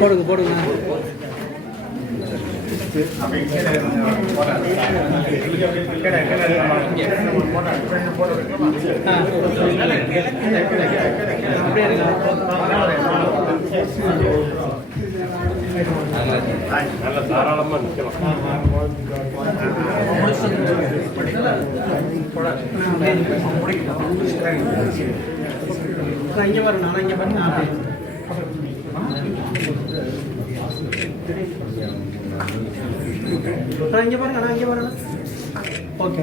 போடுங்க போடுங்க. நல்ல தாராளமா நிற்கலாம். இங்க பாருங்க, நான் இங்க பாருங்க. இங்க பாருங்க, நான் இங்க பாருங்க. ஓகே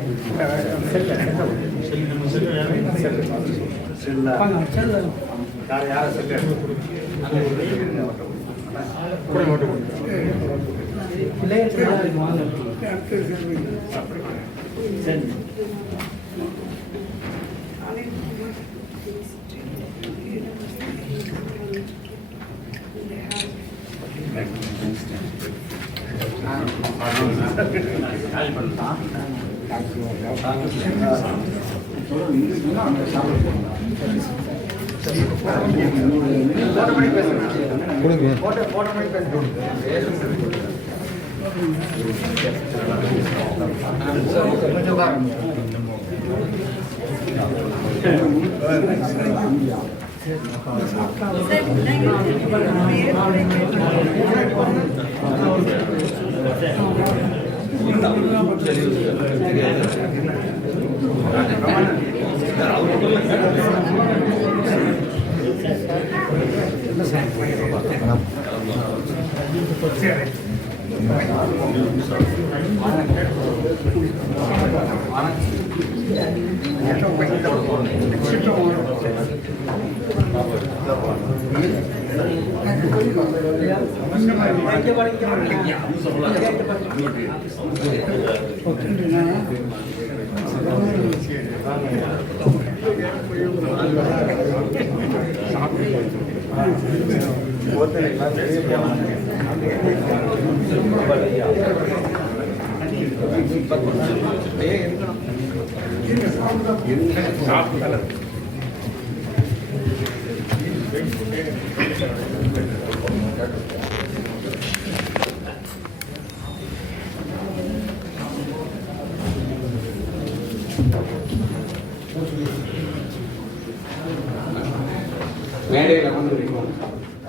மேடையில் அமர்ந்திருக்கும்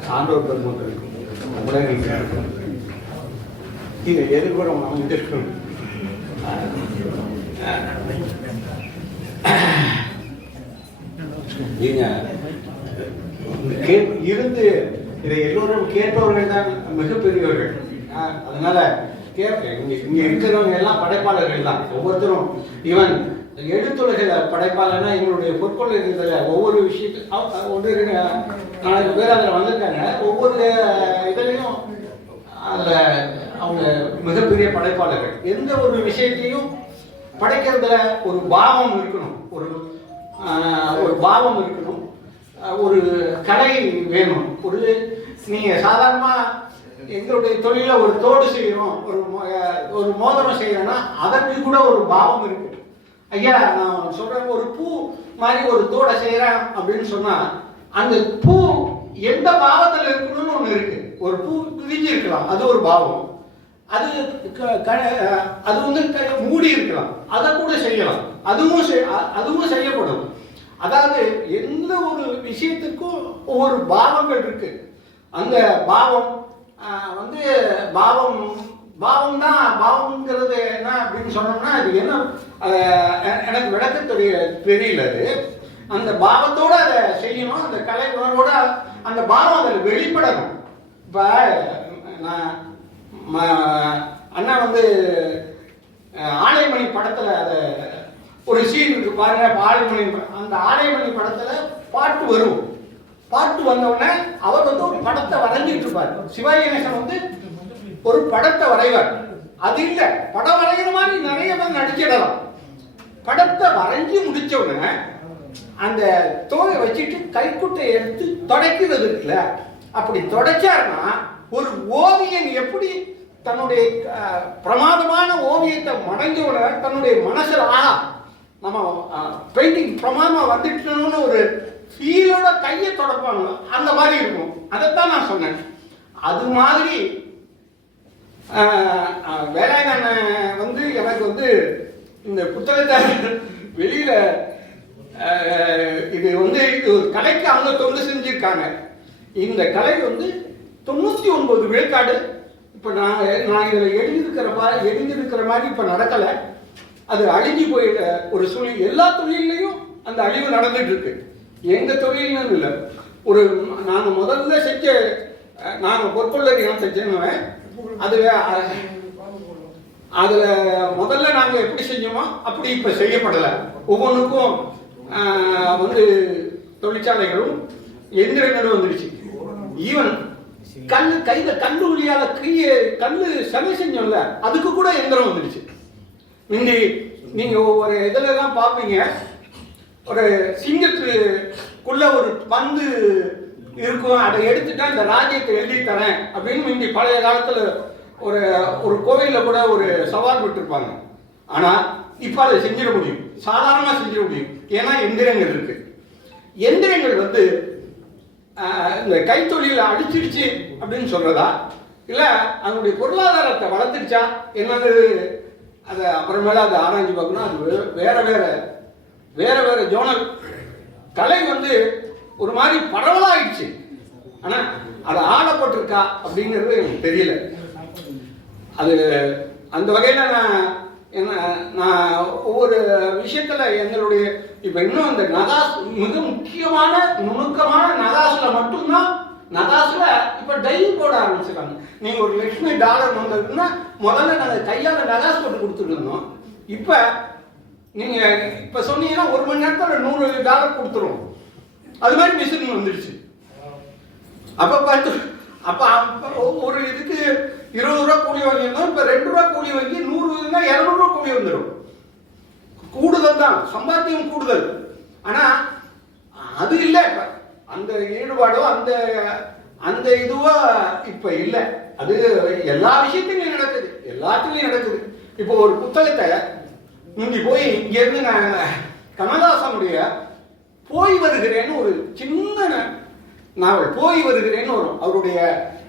சான்றோர் பெருமக்கள் இருக்கும் உலகம் இதை எதிர்ப்புறம் அமைந்திருக்கும் நீங்க இருந்து இதை எல்லோரும் கேட்டவர்கள் தான் மிகப்பெரியவர்கள். அதனால இங்க இருக்கிறவங்க எல்லாம் படைப்பாளர்கள் தான். ஒவ்வொருத்தரும் இவன் எழுத்துலக படைப்பாளர்னா எங்களுடைய பொற்கொள்ளைகள ஒவ்வொரு விஷயத்தையும் ஒன்று 4 பேர் அதில் வந்திருக்காங்க. ஒவ்வொரு இதுலையும் அதில் அவங்க மிகப்பெரிய படைப்பாளர்கள். எந்த ஒரு விஷயத்தையும் படைக்கிறதுல ஒரு பாவம் இருக்கணும், ஒரு பாவம் இருக்கணும், ஒரு கலை வேணும். நீங்க சாதாரணமா எங்களுடைய தொழில ஒரு தோடு செய்யறோம், ஒரு மோதிரம் செய்யறோம்னா அதற்கு கூட ஒரு பாவம் இருக்கு. ஐயா நான் சொல்றேன், ஒரு பூ மாதிரி ஒரு தோடை செய்யறேன் அப்படின்னு சொன்னா அந்த பூ எந்த பாவத்தில் இருக்கணும்னு ஒண்ணு இருக்கு. ஒரு பூ விரிஞ்சு இருக்கலாம், அது ஒரு பாவம். அது மூடி இருக்கலாம், அதை கூட செய்யலாம், அதுவும் செய்யப்படும். அதாவது எந்த ஒரு விஷயத்துக்கும் ஒவ்வொரு பாவங்கள் இருக்கு. அந்த பாவம் பாவம் தான். பாவம்ங்கிறது என்ன அப்படின்னு சொன்னோம்னா அது என்ன எனக்கு விளக்க தெரியல. அது அந்த பாவத்தோட அதை செய்யணும், அந்த கலை உணர்வோட அந்த பாவம் அதில் வெளிப்படணும். இப்போ அண்ணா ஆலைமணி படத்தில் அதை ஒரு சீன் இருக்கு பாருங்க. ஆலைமணி அந்த ஆலைமணி படத்தில் பாட்டு வரும். பாட்டு வந்தவுடனே அவர் ஒரு படத்தை வரைஞ்சிட்டு இருப்பார். சிவாஜி கணேசன் ஒரு படத்தை வரைவார். அது இல்லை, படம் வரைகிற மாதிரி நிறைய பேர் நடிச்சிடலாம். படத்தை வரைஞ்சி முடிச்ச உடனே அந்த தோலை வச்சுட்டு கைக்குட்டை எடுத்து தொடக்கிறது இருக்குல்ல, அப்படி தொடச்சாருன்னா ஒரு ஓவியன் எப்படி தன்னுடைய பிரமாதமான ஓவியத்தை மடைஞ்ச உடனே தன்னுடைய மனசுல நம்ம பெயிண்டிங் பிரமாதமா வந்துட்டோம்னு ஒரு ஃபீலோட கையை தொடப்பாங்க, அந்த மாதிரி இருக்கும். அதைத்தான் நான் சொன்னேன். அது மாதிரி வேளாங்கண்ண வந்து எனக்கு வந்து இந்த புத்தகத்தை வெளியில இது வந்து இது ஒரு கலைக்கு அவங்க தொண்டு செஞ்சிருக்காங்க. இந்த கலை வந்து 99 விழுக்காடு இப்ப நான் இதில் எழுதியிருக்கிற மாதிரி இப்ப நடக்கல. அது அழிஞ்சு போயிட்ட ஒரு சூழ்நிலை. எல்லா தொழிலையும் அந்த அழிவு நடந்துட்டு இருக்கு. எங்க தொழிலும் இல்லை. ஒரு நாங்கள் முதல்ல செஞ்ச நாங்கள் பொற்கொள்ளை செஞ்சோம். அதுல முதல்ல நாங்க எப்படி செஞ்சோமோ அப்படி இப்ப செய்யப்படலை. ஒவ்வொன்றுக்கும் வந்து தொழிற்சாலைகளும் எந்திரங்களும் வந்துடுச்சு. ஈவன் கையில கல்லு வழியால கல்லு சிலை செஞ்சோம்ல, அதுக்கு கூட எந்திரம் வந்துடுச்சு. முந்தி நீங்க ஒவ்வொரு இதுல தான் பார்ப்பீங்க, ஒரு சிங்கத்துக்குள்ள ஒரு பந்து இருக்கும், அதை எடுத்துட்டா இந்த ராஜ்யத்தை எழுதி தரேன் அப்படின்னு முந்தி பழைய காலத்துல ஒரு ஒரு கோவில்ல கூட ஒரு சவால் விட்டுருப்பாங்க. ஆனா இப்ப அதை செஞ்சிட முடியும், சாதாரணமா செஞ்சிட முடியும். ஏன்னா எந்திரங்கள் இருக்கு. எந்திரங்கள் வந்து இந்த கைத்தொழில அடிச்சிடுச்சு அப்படின்னு சொல்றதா, இல்ல அதனுடைய பொருளாதாரத்தை வளர்த்துடுச்சா என்னது, அதை அப்புறமேல அதை ஆராய்ச்சி பார்க்கணும். அது வேற வேற ஜோனல். கலை வந்து ஒரு மாதிரி பரவலாயிடுச்சு. ஆனா அது ஆடப்பட்டிருக்கா அப்படிங்கிறது எனக்கு தெரியல. அது அந்த வகையில நான் ஒவ்வொரு விஷயத்துல எங்களுடைய இப்ப இன்னும் அந்த நகாஸ் மிக முக்கியமான நுணுக்கமான நகாஸ்ல மட்டும்தான். நகாஸ்ல இப்ப டை போட ஆரம்பிச்சிருக்காங்க. நீங்க ஒரு $1,00,000 வந்ததுன்னா முதல்ல நாங்கள் கையால நகாஸ் போட்டு கொடுத்துட்டு இருந்தோம். இப்ப நீங்க இப்ப சொன்னீங்கன்னா 1 மணி நேரத்தில் $100 கொடுத்துரும். அது மாதிரி மிஷின் வந்துடுச்சு. அப்ப ஒரு இதுக்கு $20 கூலி வாங்கியிருந்தோம். இப்ப $2 கூலி வாங்கி 100 $200 கூலி வந்துடும். கூடுதல் தான், சம்பாத்தியம் கூடுதல். ஆனா அது இல்லை. இப்ப அந்த ஈடுபாடோ அந்த இதுவோ இப்ப இல்லை. அது எல்லா விஷயத்திலையும் நடக்குது, எல்லாத்துலயும் நடக்குது. இப்போ ஒரு புத்தகத்தை முந்தி போய் இங்க இருந்து நான் கமலஹாசனுடைய போய் வருகிறேன்னு ஒரு சின்ன நாவல், போய் வருகிறேன்னு வரும். அவருடைய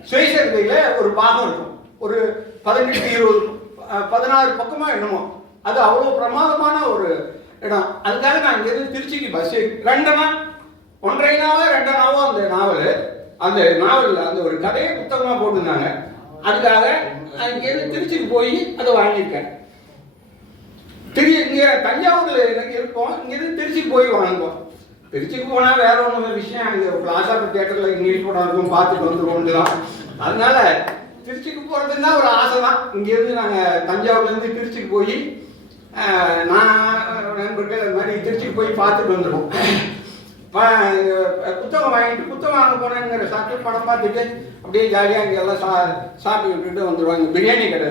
சுயசரிதையில ஒரு பாகம் இருக்கும். ஒரு 18, 20, 16 பக்கமா என்னமோ. அது அவ்வளவு பிரமாதமான ஒரு இடம். அதுக்காக நான் இங்கிருந்து திருச்சிக்கு பஸ் 1.5 நாவோ அந்த நாவல் அந்த ஒரு கதையை புத்தகமா போட்டிருந்தாங்க. அதுக்காக இங்கிருந்து திருச்சிக்கு போய் அதை வாங்கியிருக்கேன். இங்க தஞ்சாவூர்ல எனக்கு இருக்கோம், இங்கிருந்து திருச்சிக்கு போய் வாங்குவோம். திருச்சிக்கு போனா வேற ஒண்ணு விஷயம், அங்க பிளாசா தியேட்டர்ல இங்கிலீஷ் படம் இருக்கும், பார்த்துட்டு வந்துருவோம். அதனால திருச்சிக்கு போறதுன்னா ஒரு ஆசை தான். இங்க இருந்து நாங்க தஞ்சாவூர்ல இருந்து திருச்சிக்கு போய் நான் நண்பர்கள் அது மாதிரி திருச்சிக்கு போய் பார்த்துட்டு வந்துடுவோம். புத்தகம் வாங்க போனேங்கிற சாப்பிட்டு படம் பார்த்துட்டு அப்படியே ஜாலியாக இங்கே எல்லாம் சாப்பிட்டு வந்துடுவாங்க. பிரியாணி கடை,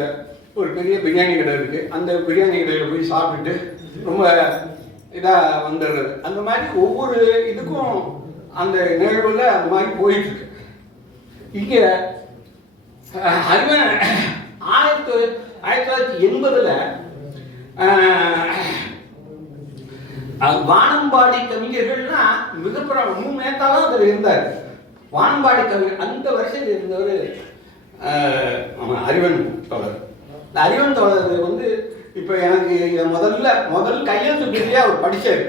ஒரு பெரிய பிரியாணி கடை இருக்கு. அந்த பிரியாணி கடையில் போய் சாப்பிட்டுட்டு ரொம்ப இதாக வந்துடுறது. அந்த மாதிரி ஒவ்வொரு இதுக்கும் அந்த நிகழ்வுல அந்த மாதிரி போயிட்டு இருக்கு. இங்க அறிவன் 1980 வானம்பாடி கவிஞர்கள்னா மிகப்பெரிய நேத்தாலும் அதில் இருந்தார். வானம்பாடி கவிஞர் அந்த வருஷத்தில் இருந்தவர் அறிவன் தோழர். இந்த அறிவன் தோழர் வந்து இப்ப எனக்கு முதல் கையெழுத்து பிரதியா அவர் படிச்சாரு.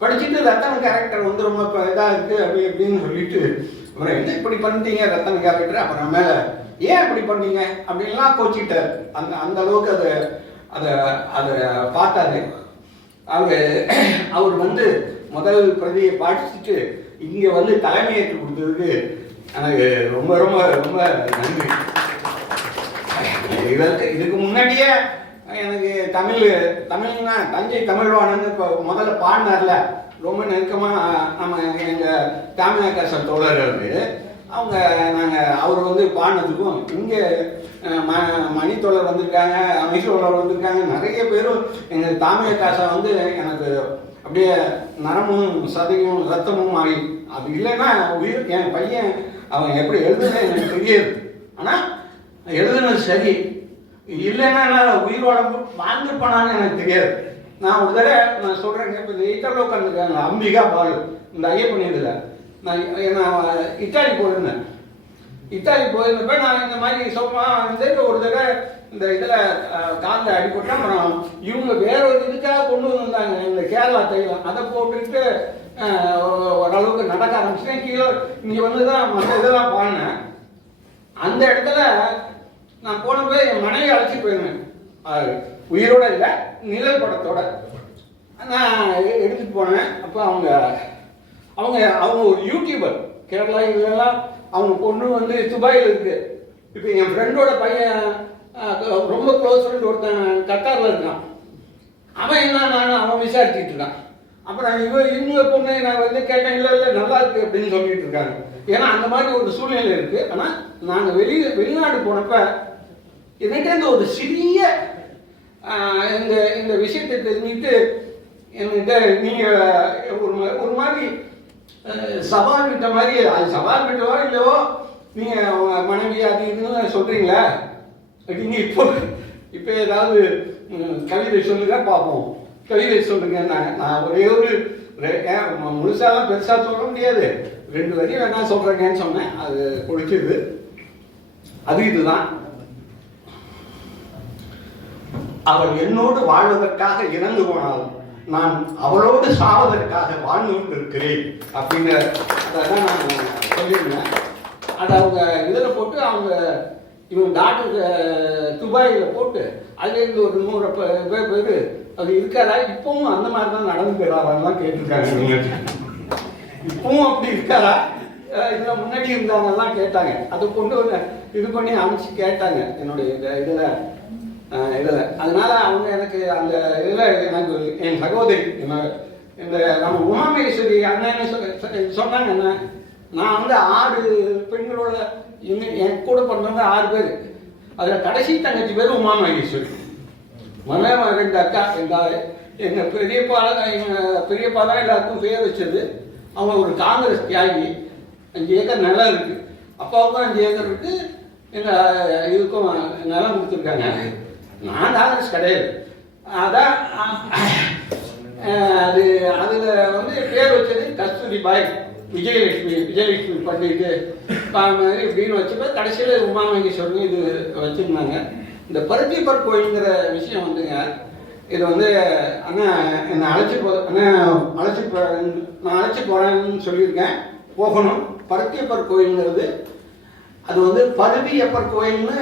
படிச்சுட்டு ரத்தன கேரக்டர் வந்து ரொம்ப இதா இருக்கு அப்படின்னு சொல்லிட்டு அப்புறம் என்ன இப்படி பண்ணிட்டீங்க ரத்தன கேரக்டர், அப்புறம் மேல ஏன் இப்படி பண்ணீங்க அப்படின்லாம் கோச்சிக்கிட்டாரு. அந்த அளவுக்கு அதை பார்த்தாரு. அவர் வந்து முதல் பிரதியை படிச்சுட்டு இங்க வந்து தலைமையேற்று கொடுத்ததுக்கு எனக்கு ரொம்ப ரொம்ப ரொம்ப நன்றி. இதுக்கு முன்னாடியே எனக்கு தமிழ்னா தஞ்சை தமிழ்வாணன்னு இப்போ முதல்ல பாடினார்ல, ரொம்ப நெருக்கமா நம்ம எங்க தாமியாக்காசர் தோழர் அவங்க அவர் வந்து பாடினதுக்கும் இங்க மணித்தோழர் வந்திருக்காங்க, அமைச்சர் வந்திருக்காங்க, நிறைய பேரும் எங்கள் தாமிய காசை வந்து எனக்கு அப்படியே நரமும் சதையும் ரத்தமும் மாறி. அது இல்லைன்னா உயிர் என் பையன் அவன் எப்படி எழுதுன்னு எனக்கு தெரியாது. ஆனால் எழுதுனது சரி, இல்லைன்னா நான் உயிரோட வாழ்ந்துருப்பானான்னு எனக்கு தெரியாது. நான் ஒரு தடவை நான் சொல்கிறேங்க, இப்போ இந்த இத்தனை உட்காந்துருக்காங்க அம்பிகா பாலு, இந்த ஐயப்பன் இதில் நான் இத்தாலி போயிருந்தேன். இத்தாலி போயிருந்தப்ப நான் இந்த மாதிரி சும்மா வந்து ஒரு தடவை இந்த இதில் காலில் அடிபட்டா, அப்புறம் இவங்க வேற ஒரு இதுக்காக கொண்டு வந்தாங்க இந்த கேரளா தைலம், அதை போட்டுட்டு ஓரளவுக்கு நடக்க ஆரம்பிச்சிட்டேன். கீழே இங்கே வந்து தான் மற்ற இதெல்லாம் பாடினேன். அந்த இடத்துல நான் போனப்போ என் மனைவி அழைச்சி போயிருந்தேன், உயிரோட இல்லை நிழல் படத்தோட நான் எடுத்துகிட்டு போனேன். அப்போ அவங்க அவங்க அவங்க ஒரு யூடியூபர் கேரளா இதெல்லாம் அவங்க பொண்ணு வந்து துபாயில் இருக்கு. இப்போ என் ஃப்ரெண்டோட பையன் ரொம்ப க்ளோஸ் ஃப்ரெண்ட் ஒருத்தன் கத்தாரில் இருக்கான். அவன் என்ன அவன் விசாரிச்சுட்டு இருக்கான். அப்புறம் இவங்க பொண்ணு நான் வந்து கேட்டேன், இல்லை இல்லை நல்லா இருக்கு அப்படின்னு சொல்லிட்டு இருக்காங்க. ஏன்னா அந்த மாதிரி ஒரு சூழ்நிலை இருக்கு. ஆனால் நாங்கள் வெளிநாடு போனப்ப என்கிட்ட ஒரு சிறிய இந்த இந்த விஷயத்தை தெரிஞ்சுட்டு என்கிட்ட நீங்கள் ஒரு மாதிரி சவால் விட்ட மாதிரி, அது சவால் விட்டவோ இல்லையோ நீங்கள் மனைவி அது இதுன்னு சொல்கிறீங்களா அப்படின்னு. இப்போ ஏதாவது கவிதை சொல்லுங்க பார்ப்போம், கவிதை சொல்லுங்க. நான் ஒரே ஒரு முழுசாலாம் பெருசாக சொல்ல முடியாது, 2 வரி வேணா சொல்கிறேங்கன்னு சொன்னேன். அது கொடுக்குது. அது இதுதான். அவள் என்னோடு வாழ்வதற்காக இறந்து போனாலும் நான் அவளோடு சாவதற்காக வாழ்ந்து கொண்டிருக்கிறேன் அப்படிங்கிற அதான் நான் சொல்லியிருந்தேன். அதை அவங்க இதில் போட்டு அவங்க இவங்க டாக்டர் துபாயில் போட்டு அதுலேருந்து ஒரு 100 பேர் அது இருக்காரா இப்பவும் அந்த மாதிரி தான் நடந்துக்கிறாரெல்லாம் கேட்டிருக்காங்க. இப்பவும் அப்படி இருக்காரா, இதில் முன்னாடி இருந்தவங்கெல்லாம் கேட்டாங்க. அதை கொண்டு இது பண்ணி அமைச்சு கேட்டாங்க என்னுடைய இதில். அதனால அவங்க எனக்கு அந்த இதில் எனக்கு என் சகோதரி இந்த நம்ம உமாமேஸ்வரி அண்ணன்னு சொன்னாங்க. என்ன நான் வந்து 6 பெண்களோட என் கூட பிறந்தவங்க 6 பேர். அதில் கடைசி தங்கச்சி பேர் உமாமகேஸ்வரி. 2 அக்கா. எங்கள் பெரியப்பா தான் எல்லாருக்கும் பேர் வச்சது. அவங்க ஒரு காங்கிரஸ் தியாகி. 5 ஏக்கர் நிலம் இருக்கு. அப்பாவுக்கும் 5 ஏக்கர் இருக்கு. எங்கள் இதுக்கும் நிலம் கொடுத்துருக்காங்க. நான் காங்கிரஸ் கிடையாது. அதான் அது அதில் வந்து பேர் வச்சது கஸ்தூரி பாய், விஜயலட்சுமி பண்ணிட்டு மாதிரி இப்படின்னு வச்சுப்போ கடைசியில் உமாமகேஸ்வரன் இது வச்சுருந்தாங்க. இந்த பருத்திப்பர் கோயிலுங்கிற விஷயம் வந்துங்க, இது வந்து அண்ணா என்னை நான் அழைச்சி போகிறேன்னு சொல்லியிருக்கேன், போகணும். பருத்தியப்பர் கோயிலுங்கிறது அது வந்து பருவியப்பர் கோயில்னு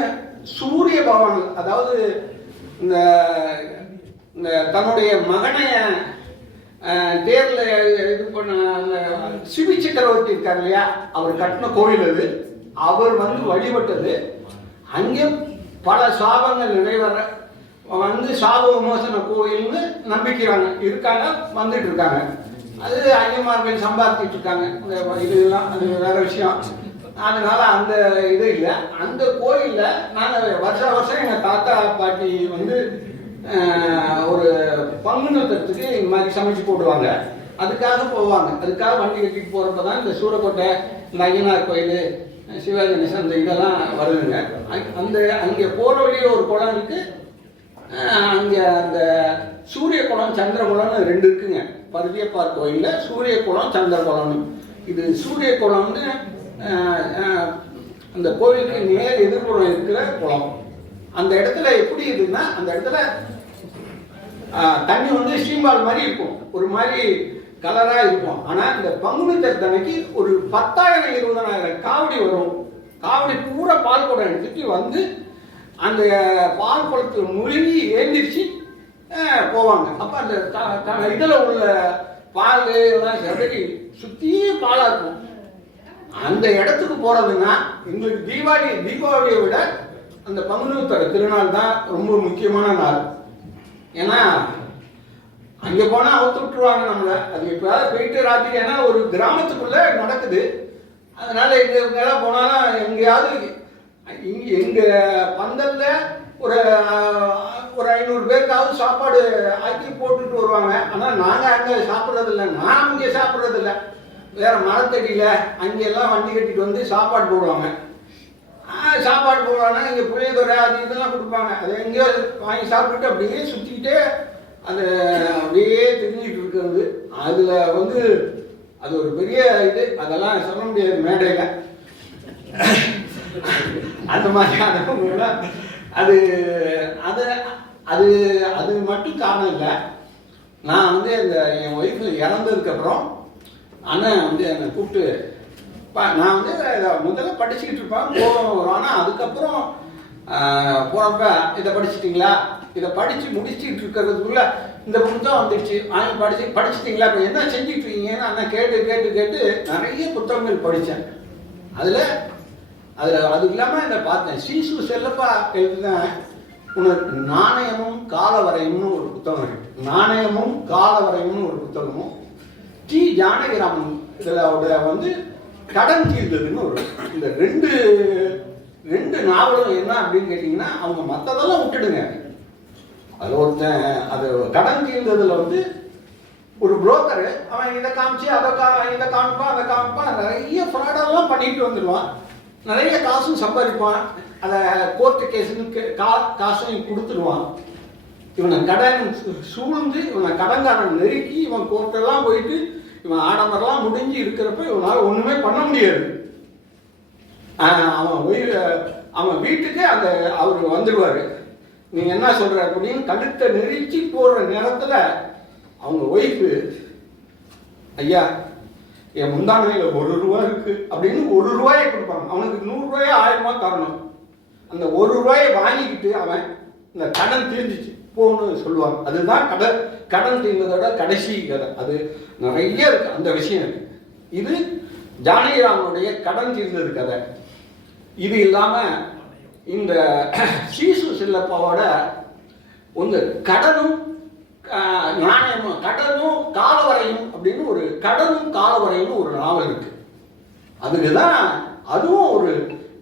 சூரிய பகவான், அதாவது இந்த தன்னுடைய மகனை தேர்ல இது பண்ண சிவி சக்கரவர்த்தி இருக்கார் இல்லையா, அவர் கட்டின கோயில் அது. அவர் வந்து வழிபட்டது. அங்கே பல சாபங்கள் நிறைவேற வந்து சாப விமோசன கோயில்னு நம்பிக்கிறாங்க, இருக்காங்க, வந்துட்டு இருக்காங்க. அது ஐயமார்கள் சம்பாதிச்சுட்டு இருக்காங்க. இதெல்லாம் அது வேற விஷயம். அதனால அந்த இது இல்லை. அந்த கோயிலில் நாங்கள் வருஷம் எங்கள் தாத்தா பாட்டி வந்து ஒரு பங்குனத்துக்கு இந்த மாதிரி சமைச்சு போடுவாங்க. அதுக்காக போவாங்க. அதுக்காக வண்டி கட்டிட்டு போகிறப்ப தான் இந்த சூரக்கோட்டை, இந்த ஐயனார் கோயில், சிவாஜி கணேசன் அந்த இதெல்லாம் வருதுங்க. அங்கே போகிற வழியில் ஒரு குளம் இருக்குது. அங்கே அந்த சூரிய குளம் சந்திர குளம்னு 2 இருக்குங்க. பருத்தியப்பார் கோயிலில் சூரிய குளம் சந்திர குளம்னு. இது சூரிய குளம்னு அந்த கோயிலுக்கு நேர் எதிர்ப்புறம் இருக்கிற குளம். அந்த இடத்துல எப்படி இருக்குன்னா, அந்த இடத்துல தண்ணி வந்து ஸ்டீம்பால் மாதிரி இருக்கும், ஒரு மாதிரி கலராக இருக்கும். ஆனால் இந்த பங்குனி தன்னைக்கு ஒரு 10,000 20,000 காவடி வரும். காவடி பூரா பால் குடம் எடுத்துட்டு வந்து அந்த பால் குளத்தில் முழுகி ஏந்திரிச்சு போவாங்க. அப்போ அந்த இதில் உள்ள பால் எல்லாம் செதறி சுற்றியே பாலாக இருக்கும். அந்த இடத்துக்கு போகிறதுன்னா எங்களுக்கு தீபாவளியை விட அந்த பங்குனி திருநாள் தான் ரொம்ப முக்கியமான நாள். ஏன்னா அங்கே போனால் அவுத்து விட்டுருவாங்க நம்மளை. அது இப்போ போயிட்டு ராத்திரி, ஏன்னா ஒரு கிராமத்துக்குள்ளே நடக்குது. அதனால எங்கெல்லாம் போனாலும் எங்கேயாவது எங்க பந்தல்ல ஒரு ஒரு 500 பேருக்காவது சாப்பாடு ஆக்கி போட்டுட்டு வருவாங்க. ஆனால் நாங்கள் அங்கே சாப்பிட்றது இல்லை, நான் இங்கே சாப்பிட்றது இல்லை. வேற மரத்தடியில் அங்கெல்லாம் வண்டி கட்டிட்டு வந்து சாப்பாடு போடுவாங்க. சாப்பாடு போடுவாங்கன்னா இங்கே புளியதொரை அது இதெல்லாம் கொடுப்பாங்க. அதை எங்கேயோ வாங்கி சாப்பிட்டுட்டு அப்படியே சுற்றிக்கிட்டே அது அப்படியே தெரிஞ்சுக்கிட்டு இருக்கிறது. அதில் வந்து அது ஒரு பெரிய இது, அதெல்லாம் சொல்ல முடியாது மேடையில். அந்த மாதிரியான அது அது அது அது மட்டும் காரணம் இல்லை. நான் வந்து அந்த என் ஒய்ஃபு இறந்ததுக்கப்புறம் அண்ணன் வந்து என்னை கூப்பிட்டு நான் வந்து முதல்ல படிச்சுக்கிட்டு இருப்பேன் போகிறோம். ஆனால் அதுக்கப்புறம் போகிறப்ப இதை படிச்சிட்டிங்களா, இதை படித்து முடிச்சுட்டு இருக்கிறதுக்குள்ள இந்த புத்தகம் வந்துடுச்சு, வாங்கி படிச்சிட்டிங்களா, இப்போ என்ன செஞ்சுட்டு இருக்கீங்கன்னு அண்ணன் கேட்டு கேட்டு கேட்டு நிறைய புத்தகங்கள் படித்தேன். அதில் அது இல்லாமல் இதை பார்த்தேன். சீசு செல்லப்பா எழுதுனேன் உனக்கு நாணயமும் காலவரையும்னு ஒரு புத்தகம் இருக்கு. நாணயமும் காலவரையும்னு ஒரு புத்தகமும் டி ஜானகிராமன் இதில் வந்து கடன் தீர்ந்ததுன்னு ஒரு இந்த ரெண்டு நாவலும் என்ன அப்படின்னு கேட்டிங்கன்னா அவங்க மற்றதெல்லாம் விட்டுடுங்க. அதில் ஒருத்தன் அது கடன் தீர்ந்ததில் வந்து ஒரு புரோக்கரு அவன் இதை காமிச்சு இதை காமிப்பான் அதை காமிப்பான், நிறைய ஃப்ராடெல்லாம் பண்ணிட்டு வந்துடுவான், நிறைய காசும் சம்பாதிப்பான். அதை கோர்ட்டு கேஸுன்னு காசையும் கொடுத்துடுவான். இவனை கடன் சூழ்ந்து இவனை கடன்காரன் நெருக்கி இவன் கோர்ட்டெல்லாம் போயிட்டு இவன் ஆடம்பரெல்லாம் முடிஞ்சு இருக்கிறப்ப இவனால் ஒன்றுமே பண்ண முடியாது. அவன் வீட்டுக்கு அவர் வந்துடுவார். நீங்க என்ன சொல்ற அப்படின்னு கழுத்தை நெரிச்சு போடுற நேரத்தில் அவங்க ஒய்ஃபு ஐயா என் முந்தானையில் 1 ரூபா இருக்கு அப்படின்னு 1 ரூபாயை கொடுப்பாங்க. அவனுக்கு 100 ரூபாயோ 1000 ரூபாய் தரணும். அந்த 1 ரூபாயை வாங்கிக்கிட்டு அவன் இந்த கடன் தீர்ந்துச்சு போன்னு சொல்லுவாங்க. அதுதான் கடன் தீர்ந்ததோட கடைசி கதை. அது நிறைய இருக்கு அந்த விஷயம் இருக்கு. இது ஜானகிராமனுடைய கடன் தீர்ந்தது கதை. இது இல்லாம இந்த சீசு செல்லப்பாவோட இந்த கடனும் நாணயமும் கடனும் காலவரையும் அப்படின்னு ஒரு கடனும் காலவரையும் ஒரு நாவல் இருக்கு. அதுக்குதான் அதுவும் ஒரு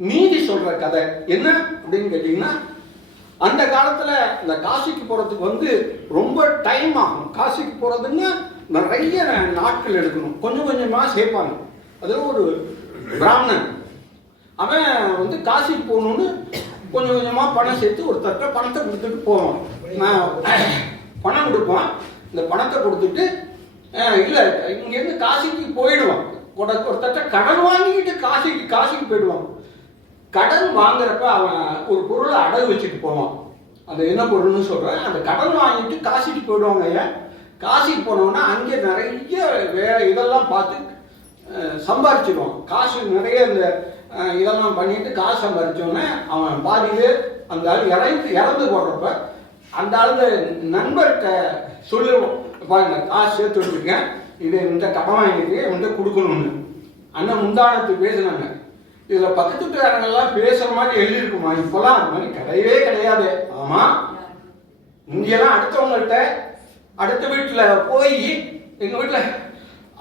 நீதி சொல்ற கதை. என்ன அப்படின்னு கேட்டீங்கன்னா அந்த காலத்துல இந்த காசிக்கு போறதுக்கு வந்து ரொம்ப டைம் ஆகும். காசிக்கு போறதுன்னா நிறைய நாட்கள் எடுக்கணும், கொஞ்சம் கொஞ்சமா சேர்ப்பாங்க. அது ஒரு பிராமணன் அவன் வந்து காசிக்கு போகணும்னு கொஞ்சம் கொஞ்சமா பணம் சேர்த்து ஒரு தட்ட பணத்தை கொடுத்துட்டு போவான். நான் பணம் கொடுப்பான். இந்த பணத்தை கொடுத்துட்டு இல்லை இங்கேருந்து காசிக்கு போயிடுவான். ஒரு தட்ட கடன் வாங்கிக்கிட்டு காசிக்கு போயிடுவான். கடன் வாங்குறப்ப அவன் ஒரு பொருளை அடகு வச்சுட்டு போவான். அந்த என்ன பொருள்னு சொல்றேன். அந்த கடன் வாங்கிட்டு காசிக்கு போயிடுவாங்க. ஐயா காசிக்கு போனோம்னா அங்கே நிறைய வேற இதெல்லாம் பார்த்து சம்பாரிச்சிடுவான். காசு நிறைய இந்த இதெல்லாம் பண்ணிட்டு காசு சம்பாரிச்சோன்னே அவன் பாதியிலே அந்த ஆள் இறந்து போடுறப்ப அந்த ஆளுங்க நண்பர்கிட்ட சொல்லுவோம், பாருங்க காசு சேர்த்து வச்சுருக்கேன், இதை இந்த கடன் வாங்கிட்டு இவன்கிட்ட கொடுக்கணும்னு. அண்ணன் முந்தானத்துக்கு பேசினாங்க. இதில் பக்கத்து வீட்டுக்காரங்கெல்லாம் பேசுகிற மாதிரி எழுதியிருக்குமா? இப்போலாம் அந்த மாதிரி கிடையவே கிடையாது. ஆமாம், இங்கெல்லாம் அடுத்தவங்கள்ட்ட அடுத்த வீட்டில் போய் எங்கள் வீட்டில்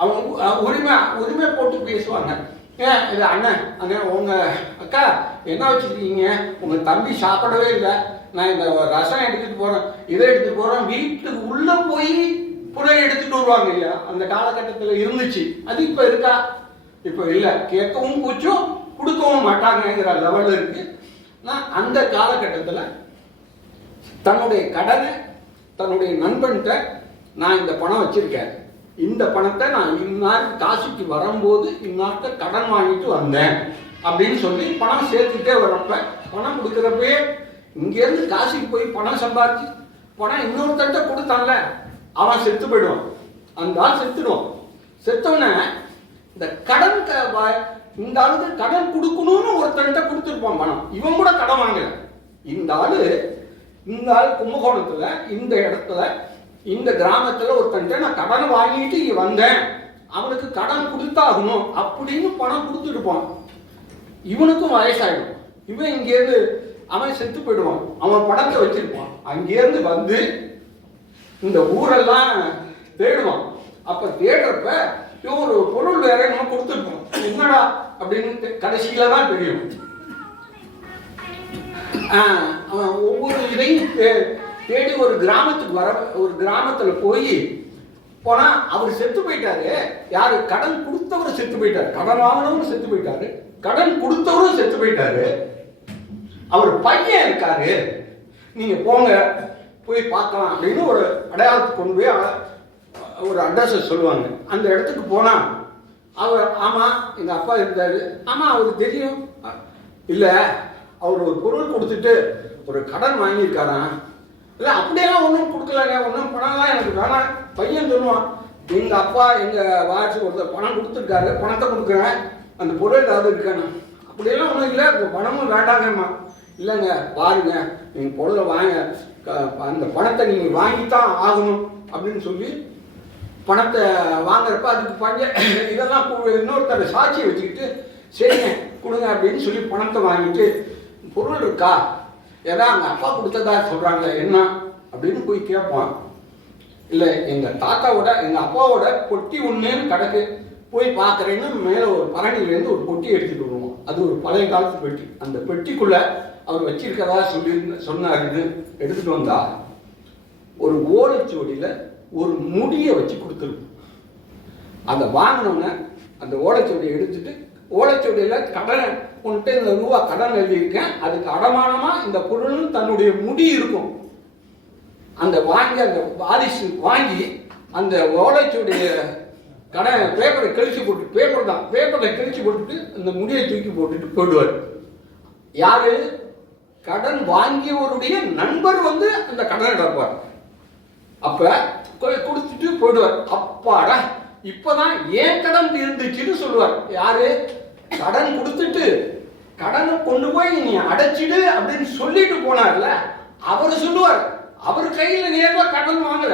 அவங்க உரிமை போட்டு பேசுவாங்க. ஏன் இது அண்ணன் உங்கள் அக்கா என்ன வச்சுருக்கீங்க, உங்கள் தம்பி சாப்பிடவே இல்லை, நான் இந்த ரசம் எடுத்துகிட்டு போகிறேன், இதை எடுத்துகிட்டு போகிறேன், வீட்டுக்கு உள்ளே போய் புடவை எடுத்துகிட்டு வருவாங்க. இல்லையா அந்த காலகட்டத்தில் இருந்துச்சு. அது இப்போ இருக்கா? இப்போ இல்லை. கேட்கவும் கூச்சும் கொடுக்கவும் மாட்டாங்கிற லெவலில் இருக்கு. நான் அந்த காலகட்டத்தில் தன்னுடைய கடனை தன்னுடைய நண்பன்கிட்ட நான் இந்த பணம் வச்சிருக்கேன், இந்த பணத்தை நான் இந்நாட்டு காசிக்கு வரும்போது இந்நாட்டை கடன் வாங்கிட்டு வந்தேன் அப்படின்னு சொல்லி பணம் சேர்த்துட்டே வரப்ப பணம் கொடுக்குறப்பே இங்கேருந்து காசிக்கு போய் பணம் சம்பாதிச்சு பணம் இன்னொருத்தட்ட கொடுத்தான்ல அவன் செத்து போயிடுவான். அந்த ஆள் செத்துடுவான். செத்தவன இந்த கடன் இந்த ஆளுக்கு கடன் கொடுக்கணும்னு ஒருத்தன்ட்ட கொடுத்துருப்பான் பணம். இவன் கூட கடன் வாங்கல. இந்த ஆள் கும்பகோணத்துல இந்த இடத்துல இந்த கிராமத்துல ஒருத்தன்ட்ட நான் கடன் வாங்கிட்டு இங்க வந்தேன், அவனுக்கு கடன் கொடுத்தாகணும் அப்படின்னு பணம் கொடுத்துருப்பான். இவனுக்கும் வயசாயிடும். இவன் இங்கேருந்து அவன் செத்து போயிடுவான். அவன் பணத்தை வச்சிருப்பான். அங்கேருந்து வந்து இந்த ஊரெல்லாம் தேடுவான். அப்ப தேடுறப்ப இவன் ஒரு பொருள் வேற நம்ம கொடுத்துருப்போம். என்னடா அப்படின்னு கடைசியில தான் தெரியும். அவன் ஒவ்வொரு இதையும் தேடி ஒரு கிராமத்துல போய் போனா அவர் செத்து போயிட்டாரு. யாரு? கடன் கொடுத்தவர் செத்து போயிட்டாரு, கடன் வாங்கினவரும் செத்து போயிட்டாரு, கடன் கொடுத்தவரும் செத்து போயிட்டாரு. அவர் பையன் இருக்காரு, நீங்க போங்க போய் பார்க்கலாம் அப்படின்னு ஒரு அடையாளத்துக்கு கொண்டு போய் ஒரு அட்ரஸ் சொல்லுவாங்க. அந்த இடத்துக்கு போனா அவர், ஆமா எங்க அப்பா இருந்தாரு, ஆமா அவருக்கு தெரியும், இல்ல அவர் ஒரு பொருள் கொடுத்துட்டு ஒரு கடன் வாங்கியிருக்காராம், இல்ல அப்படியெல்லாம் ஒன்றும் கொடுக்கலங்க, ஒன்றும் பணம்லாம் எனக்கு வேணாம். பையன் சொல்லுவான், எங்க அப்பா எங்க வாரிசு ஒருத்தர் பணம் கொடுத்துருக்காரு, பணத்தை கொடுக்குறேன், அந்த பொருள் ஏதாவது இருக்கானு. அப்படியெல்லாம் ஒன்றும் இல்லை, பணமும் வேண்டாங்கம்மா. இல்லைங்க பாருங்க, நீங்கள் பொருளை வாங்க, அந்த பணத்தை நீங்கள் வாங்கித்தான் ஆகணும் அப்படின்னு சொல்லி பணத்தை வாங்குறப்ப அதுக்கு இதெல்லாம் இன்னொருத்தர் சாட்சியை வச்சுக்கிட்டு சரிங்க கொடுங்க அப்படின்னு சொல்லி பணத்தை வாங்கிட்டு, பொருள் இருக்கா, ஏதா அவங்க அப்பா கொடுத்ததா சொல்றாங்க என்ன அப்படின்னு போய் கேட்பான். இல்லை எங்கள் தாத்தாவோட எங்கள் அப்பாவோட பொட்டி ஒன்றுன்னு கிடக்கு, போய் பார்க்குறேன்னு மேலே ஒரு பரணிலேருந்து ஒரு பொட்டி எடுத்துகிட்டு வருவோம். அது ஒரு பழைய காலத்து பெட்டி. அந்த பெட்டிக்குள்ளே அவர் வச்சிருக்கிறதா சொன்னாருன்னு எடுத்துகிட்டு வந்தா ஒரு ஓலைச்சுவடியில் ஒரு முடியை வச்சு கொடுத்துருக்கும். அதை வாங்கினோன்னே அந்த ஓலைச்சுவடியை எடுத்துட்டு, ஓலைச்சுவடியில் கடன் உன்ட்டு இந்த ரூபா கடன் எழுதியிருக்கேன், அதுக்கு அடமானமாக இந்த பொருள்னு தன்னுடைய முடி இருக்கும். அந்த வாரிசு வாங்கி அந்த ஓலைச்சுவடிய கடன் பேப்பரை கிழிச்சு போட்டு, பேப்பரை கிழிச்சு போட்டுட்டு அந்த முடியை தூக்கி போட்டுட்டு போயிடுவார். யாரு? கடன் வாங்கியவருடைய நண்பர் வந்து அந்த கடனை எடுப்பார். அப்ப கொடுத்துட்டு போயிடுவார். அப்பாடா இப்பதான் ஏன் கடன் இருந்துச்சுன்னு சொல்லுவார். யாரு? கடன் கொடுத்துட்டு கடனை கொண்டு போய் நீ அடைச்சிடு அப்படின்னு சொல்லிட்டு போனார்ல, அவர் சொல்லுவார். அவர் கையில நேர்வா கடன் வாங்கல,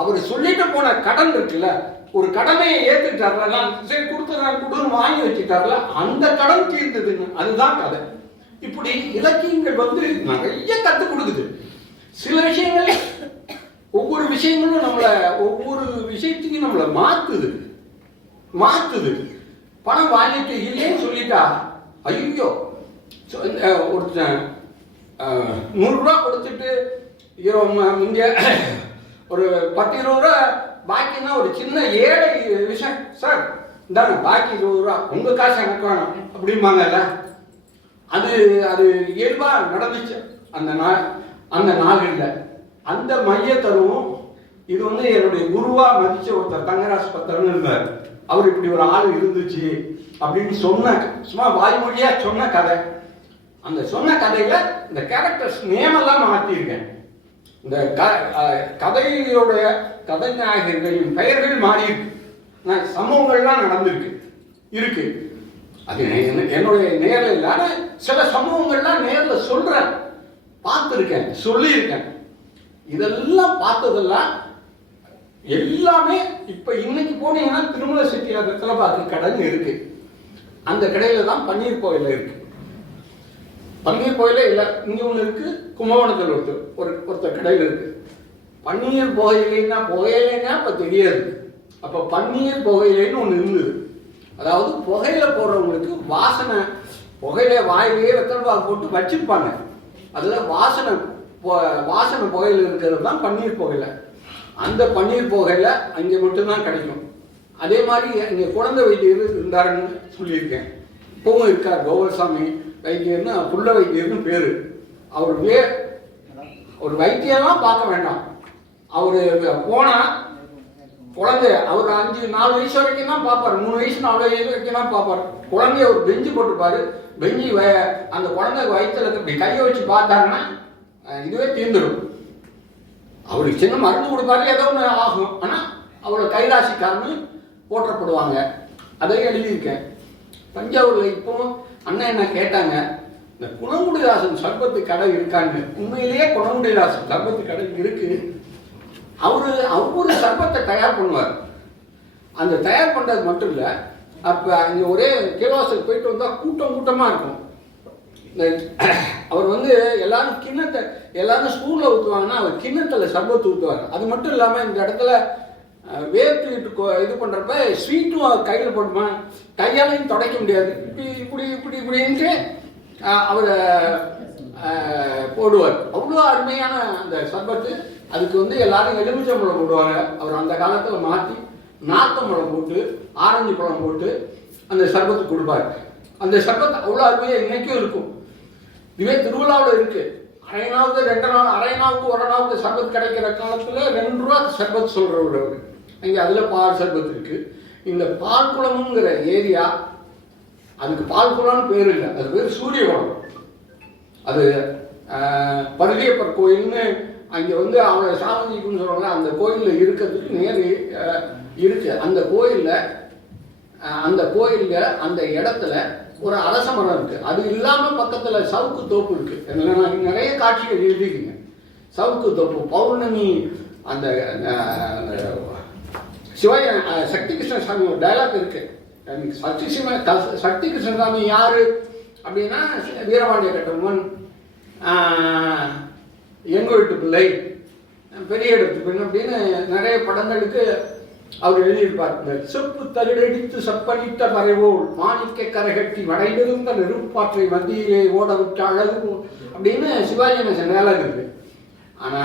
அவர் சொல்லிட்டு போன கடன் இருக்குல்ல, ஒரு கடமையை ஏத்துக்கிட்டார்ல, சரி கொடுத்துன்னு வாங்கி வச்சுட்டார்ல, அந்த கடன் தீர்ந்ததுன்னு. அதுதான் கதை. இப்படி இலக்கியங்கள் வந்து நிறைய கற்றுக் கொடுக்குது. சில விஷயங்கள், ஒவ்வொரு விஷயங்களும் ஒவ்வொரு விஷயத்தையும் நம்மளை மாத்துது. பணம் வாங்கிட்டு இல்லைன்னு சொல்லிட்டா, ஐயோ ஒருத்தன் 100 ரூபா கொடுத்துட்டு இங்க ஒரு 10-20 ரூபா பாக்கினா ஒரு சின்ன ஏழை விஷயம், சார் இந்தாங்க பாக்கி 20 ரூபா, உங்க காசு எனக்கு வேணும் அப்படிம்பாங்கல்ல. அது இயல்பா நடந்துச்சு அந்த நாளில். அந்த மையத்தருவும் இது வந்து என்னுடைய குருவா மதிச்ச ஒருத்தர் தங்கராஜ் பத்தர்னு இருந்தார். அவர் இப்படி ஒரு ஆள் இருந்துச்சு அப்படின்னு சும்மா வாய்மொழியா சொன்ன கதை. அந்த சொன்ன கதையில இந்த கேரக்டர்ஸ் நேமெல்லாம் மாற்றிருக்கேன். இந்த கதையோடைய கதைநாயகர்களின் பெயர்கள் மாறி இருக்கு, சம்பவங்கள்லாம் நடந்திருக்கு. அது என்னுடைய நேரில் இல்லாத சில சம்பவங்கள்லாம் நேரில் சொல்றேன், பார்த்துருக்கேன், சொல்லியிருக்கேன். இதெல்லாம் பார்த்ததெல்லாம் எல்லாமே இப்ப இன்னைக்கு போனீங்கன்னா திருமலை செட்டியார் பார்க்க கடைன்னு இருக்கு. அந்த கடையில தான் பன்னீர் கோயில இருக்கு. பன்னீர் கோயில இல்லை, இங்க ஒண்ணு இருக்கு, கும்பகோணத்தில் ஒருத்தர் கடையில் இருக்கு. பன்னீர் புகையிலைன்னா இப்ப தெரியாது. அப்ப பன்னீர் புகையிலைன்னு ஒண்ணு இருந்தது. அதாவது புகையில போடுறவங்களுக்கு வாசனை, புகையில வாயிலேயே வெத்தல்பாக்கு போட்டு வச்சிருப்பாங்க. அதுல வாசனை புகையில இருக்கிறது தான் பன்னீர் புகையில. அந்த பன்னீர் புகையில அங்கே மட்டும்தான் கிடைக்கும். அதே மாதிரி இங்க குழந்தை வைத்தியர் இருந்தாருன்னு சொல்லியிருக்கேன். இப்பவும் இருக்கார் கோபால்சாமி வைத்தியர்னு, புள்ள வைத்தியர்னு பேரு. அவர் ஒரு வைத்தியெல்லாம் பார்க்க வேண்டாம். அவரு போனா குழந்தை அவர் 4 வயசு வரைக்கும் தான் பார்ப்பார், 3 வயசு 4 வயசு வரைக்கும் தான் பார்ப்பார். குழந்தைய ஒரு பெஞ்சு போட்டுப்பாரு, பெஞ்சு அந்த குழந்தை வயிற்றுல இப்படி கையை வச்சு பார்த்தாருன்னா இதுவே தீர்ந்துடும். அவருக்கு சின்ன மருந்து கொடுப்பாரு, ஏதோ ஒன்று ஆகும். ஆனால் அவரை கைராசிக்காரன்னு போற்றப்படுவாங்க. அதையும் எழுதியிருக்கேன். தஞ்சாவூர்ல இப்பவும் அண்ணன் என்ன கேட்டாங்க, இந்த குணங்குடிதாசன் சர்பத்து கடை இருக்கான்னு. உண்மையிலேயே குணங்குடிதாசன் சர்பத்து கடை இருக்கு. அவரு சர்பத்தை தயார் பண்ணுவார். அந்த தயார் பண்றது மட்டும் இல்லை, அப்ப அங்கே ஒரே கேவாசல் போயிட்டு வந்தா கூட்டமா இருக்கும். அவர் வந்து எல்லாரும் ஸ்பூன்ல ஊற்றுவாங்கன்னா அவர் கிண்ணத்துல சர்பத்து ஊற்றுவார். அது மட்டும் இல்லாம இந்த இடத்துல வேர்த்து இது பண்றப்ப ஸ்வீட்டும் கையில போட்டுமா, கையாலையும் துடைக்க முடியாது. இப்படின்ட்டு அவரை போடுவார். அவ்வளோ அருமையான அந்த சர்பத்து. அதுக்கு வந்து எல்லாரும் எலுமிச்சம்பழம் போடுவாங்க. அவர் அந்த காலத்தில் மாற்றி நார்த்தம்பழம் போட்டு ஆரஞ்சு பழம் போட்டு அந்த சர்பத்து கொடுப்பார். அந்த சர்பத்து அவ்வளோ அருமையாக இன்னைக்கும் இருக்கும். இதுவே திருவிழாவில் இருக்கு. அரைநாவுக்கு 2 நாள், அரைநாவுக்கு 1 நாவுக்கு சர்பத் கிடைக்கிற காலத்தில் 2 ரூபா சர்பத் சொல்கிறவர் அவர். இங்கே அதில் பால் சர்பத் இருக்கு. இந்த பால்குளம்ங்கிற ஏரியா, அதுக்கு பால்குளம்னு பேர் இல்லை, அது பேர் சூரியகுளம். அது பருதியப்பர் கோயில்னு அங்கே வந்து அவங்க சாமந்திக்குன்னு சொல்கிறாங்க. அந்த கோயிலில் இருக்கிறதுக்கு நேர் இருக்கு. அந்த கோயிலில் அந்த இடத்துல ஒரு அரச மரம் இருக்கு. அது இல்லாமல் பக்கத்தில் சவுக்கு தோப்பு இருக்கு. நிறைய காட்சிகள் எழுதிக்குங்க. சவுக்கு தோப்பு பௌர்ணமி அந்த சிவாய சக்தி கிருஷ்ணசாமி ஒரு டைலாக் இருக்கு. சக்தி கிருஷ்ணசாமி யாரு அப்படின்னா வீரபாண்டிய கட்டபொம்மன், எங்க வீட்டு பிள்ளை, பெரிய இடத்து பெண் அப்படின்னு நிறைய படங்களுக்கு அவர் எழுதியிருப்பார். இந்த செப்பு தகுடடித்து செப்பனிட்ட மறைவோல் மாணிக்க கரைகட்டி வடைந்திருந்த நெருப்பாற்றை மத்தியிலே ஓட விட்ட அழகு அப்படின்னு சிவாஜி கணேசன் டைலாக் இருக்கு. ஆனா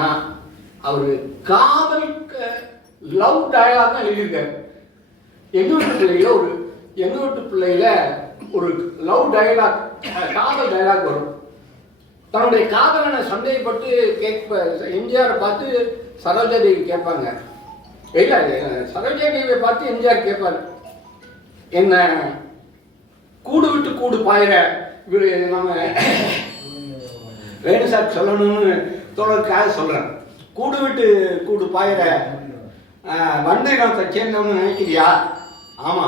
அவரு காதலுக்கு லவ் டயலாக் தான் எழுதியிருக்காரு. எங்க வீட்டு பிள்ளையில ஒரு லவ் டயலாக், காதல் டயலாக் வரும். தன்னுடைய காதலனை சந்தேகப்பட்டு எம்ஜிஆரை பார்த்து சரோஜா தேவி கேட்பாங்க. இல்லை, சரோஜா தேவியை பார்த்து எம்ஜிஆர் கேட்பாரு, என்ன கூடு விட்டு கூடு பாயிர இவரு நம்ம வேணு சார் சொல்லணும்னு தோழருக்காக சொல்றேன். கூடு விட்டு கூடு பாயிர வண்டினத்தை சேர்ந்தவன்னு நினைக்கிறியா? ஆமா,